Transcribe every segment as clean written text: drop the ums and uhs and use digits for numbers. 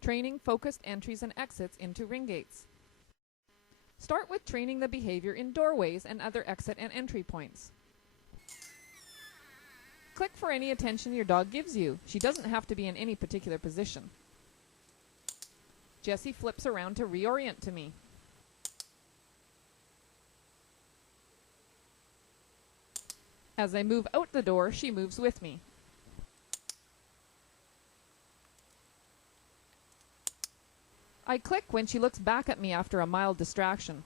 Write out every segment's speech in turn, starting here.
Training focused entries and exits into ring gates. Start with training the behavior in doorways and other exit and entry points. Click for any attention your dog gives you. She doesn't have to be in any particular position. Jessie flips around to reorient to me. As I move out the door, she moves with me. I click when she looks back at me after a mild distraction.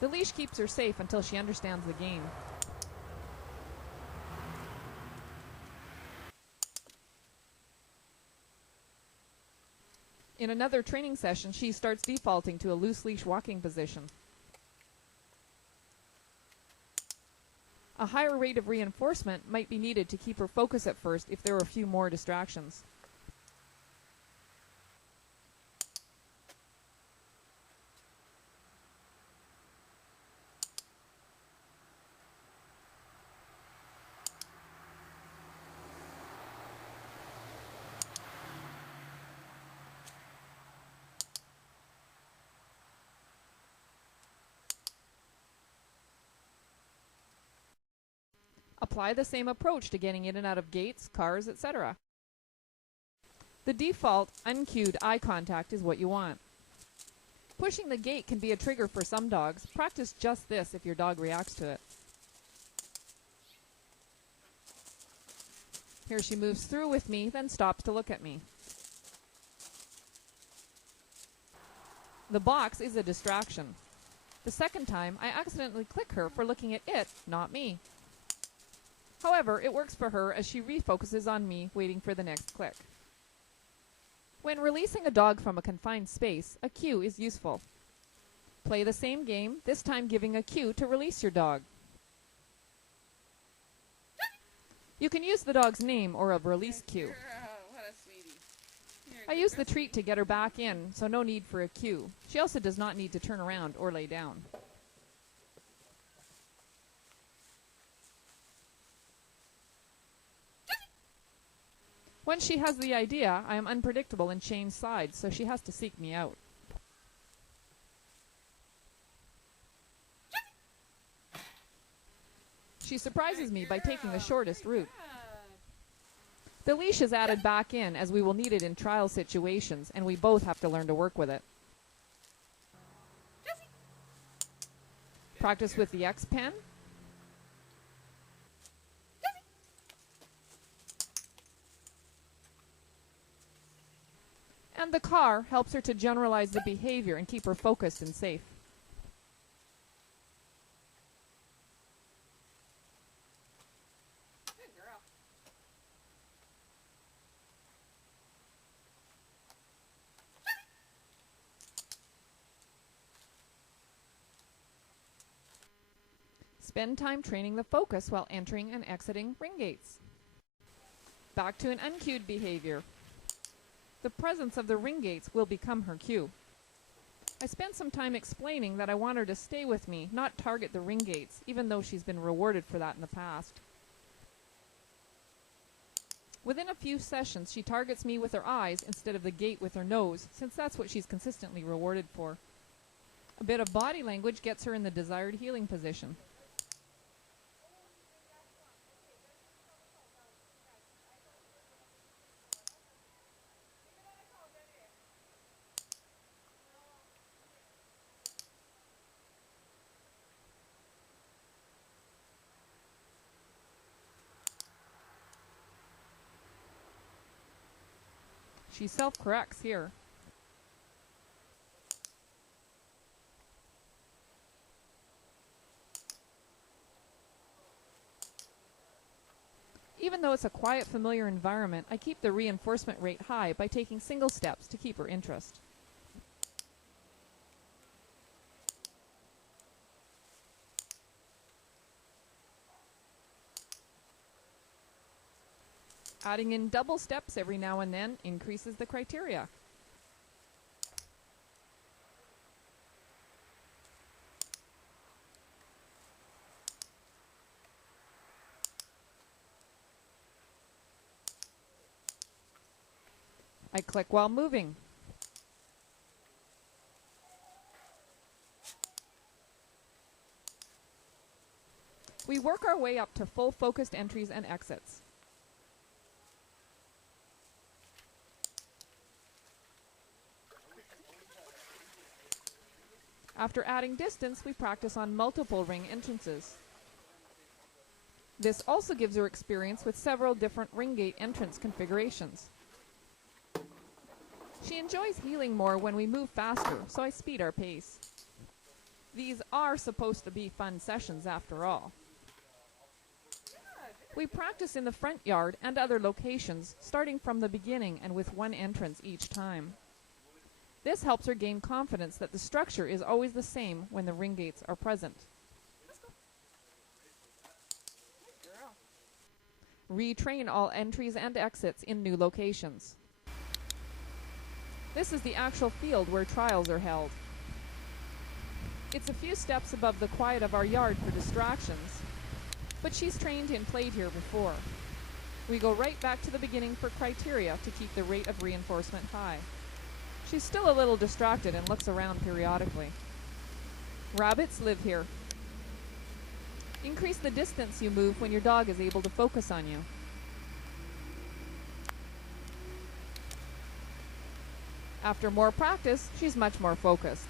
The leash keeps her safe until she understands the game. In another training session, she starts defaulting to a loose leash walking position. A higher rate of reinforcement might be needed to keep her focus at first if there are a few more distractions. Apply the same approach to getting in and out of gates, cars, etc. The default uncued eye contact is what you want. Pushing the gate can be a trigger for some dogs. Practice just this if your dog reacts to it. Here she moves through with me, then stops to look at me. The box is a distraction. The second time, I accidentally click her for looking at it, not me. However, it works for her as she refocuses on me, waiting for the next click. When releasing a dog from a confined space, a cue is useful. Play the same game, this time giving a cue to release your dog. You can use the dog's name or a release cue. I use the treat to get her back in, so no need for a cue. She also does not need to turn around or lay down. Once she has the idea, I am unpredictable and change sides, so she has to seek me out. She surprises me by taking the shortest route. The leash is added back in as we will need it in trial situations, and we both have to learn to work with it. Practice with the X pen. And the car helps her to generalize the behavior and keep her focused and safe. Good girl. Spend time training the focus while entering and exiting ring gates. Back to an uncued behavior. The presence of the ring gates will become her cue. I spent some time explaining that I want her to stay with me, not target the ring gates, even though she's been rewarded for that in the past. Within a few sessions, she targets me with her eyes instead of the gate with her nose, since that's what she's consistently rewarded for. A bit of body language gets her in the desired healing position. She self-corrects here. Even though it's a quiet, familiar environment, I keep the reinforcement rate high by taking single steps to keep her interest. Adding in double steps every now and then increases the criteria. I click while moving. We work our way up to full focused entries and exits. After adding distance, we practice on multiple ring entrances. This also gives her experience with several different ring gate entrance configurations. She enjoys heeling more when we move faster, so I speed our pace. These are supposed to be fun sessions after all. We practice in the front yard and other locations, starting from the beginning and with one entrance each time. This helps her gain confidence that the structure is always the same when the ring gates are present. Retrain all entries and exits in new locations. This is the actual field where trials are held. It's a few steps above the quiet of our yard for distractions, but she's trained and played here before. We go right back to the beginning for criteria to keep the rate of reinforcement high. She's still a little distracted and looks around periodically. Rabbits live here. Increase the distance you move when your dog is able to focus on you. After more practice, she's much more focused.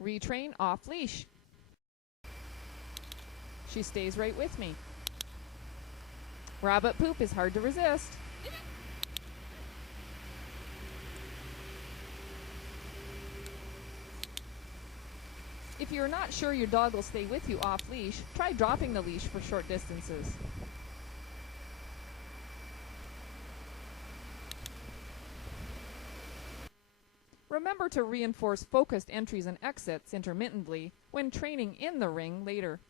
Retrain off leash. She stays right with me. Rabbit poop is hard to resist. If you're not sure your dog will stay with you off leash, try dropping the leash for short distances. Remember to reinforce focused entries and exits intermittently when training in the ring later.